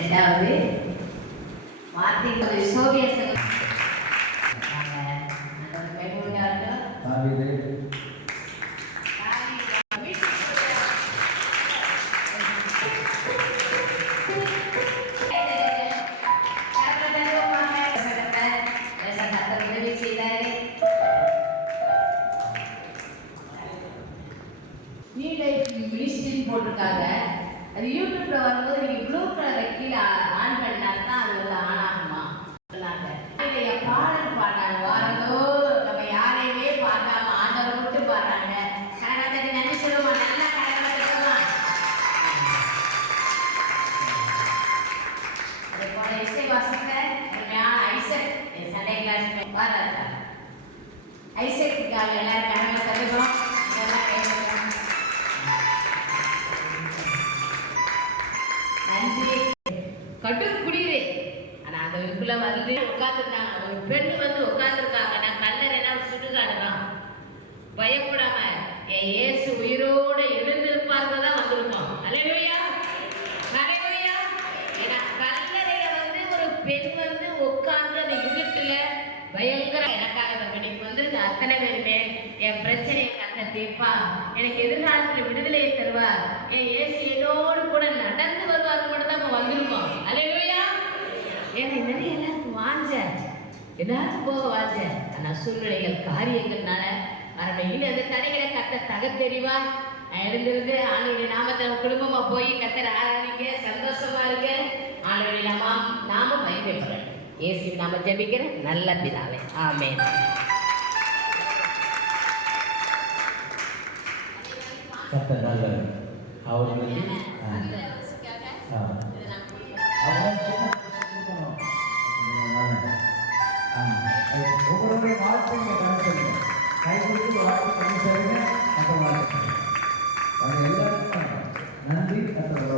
இரண்டாவது வார்த்தை சோவியத் போட்டிருக்காங்க. அது யூடியூப்ல வரும்போது நீங்க ப்ளூ கலர் கீழே ஆன் பண்ணா தான் அது வந்து ஆன் ஆகுமா சொன்னாங்க. பாடல் பாடுறாங்க வாரதோ நம்ம யாரையுமே பார்க்காம ஆண்டவரை மட்டும் பாடுறாங்க. கரகத்தை நன்றி சொல்லுவோம். நல்லா கரகத்தை சொல்லுவோம். அதே போல இசை வாசிக்க ஐசக் சண்டே கிளாஸ் பாடுறாங்க. ஐசக்குக்காக எல்லாரும் கரகத்தை தருவோம். கடும் குடிவே ஆனா அந்த வீட்டுல வந்து உட்காந்துருக்காங்க. ஒரு பெண்ணு வந்து உட்காந்துருக்காங்க. நான் கல்லறைனா சுடுகாடுதான். பயப்படாம என் இயேசு உயிரோடு எழுந்திருப்பார்கள் தான் வந்திருக்கோம். அல்லேலூயா அல்லேலூயா. ஏன்னா கல்லறையில வந்து ஒரு பெண் வந்து உட்கார்ந்து அந்த இருட்டுல பயங்கர எனக்காக இன்னைக்கு வந்து இந்த அத்தனை பேருமே என் பிரச்சனையை கத்த தீர்ப்பா, எனக்கு எதிர்காலத்தில் விடுதலையை தருவார், என் இயேசு என்னோடு கூட நடந்து வருவார் கூட தான் நம்ம வந்திருக்கோம். அல்லேலூயா. ஏன்னா நிறைய எல்லாருக்கும் வாஞ்ச எல்லாருக்கும் போக வாஞ்ச ஆனா சூழ்நிலைகள் காரியங்கள்னால வரணும். அந்த தடைகளை கத்த தகத்தெரிவா எழுந்திருந்து ஆளுடைய நாமத்தை குடும்பமா போய் கத்தரை ஆராதிக்க சந்தோஷமா இருக்க ஆளுடைய நாம பயன்படுறேன். இயேசு நாம ஜெபிக்கிற நல்ல பிதாவே ஆமென். கர்த்தர் நல்லவர். அவர்களுக்கு உங்களுடைய வாழ்க்கை கணக்கு கை கொடுத்து வாழ்க்கை பண்ணி சொல்லுங்க. எல்லாருக்கும் நன்றி. கர்த்தர்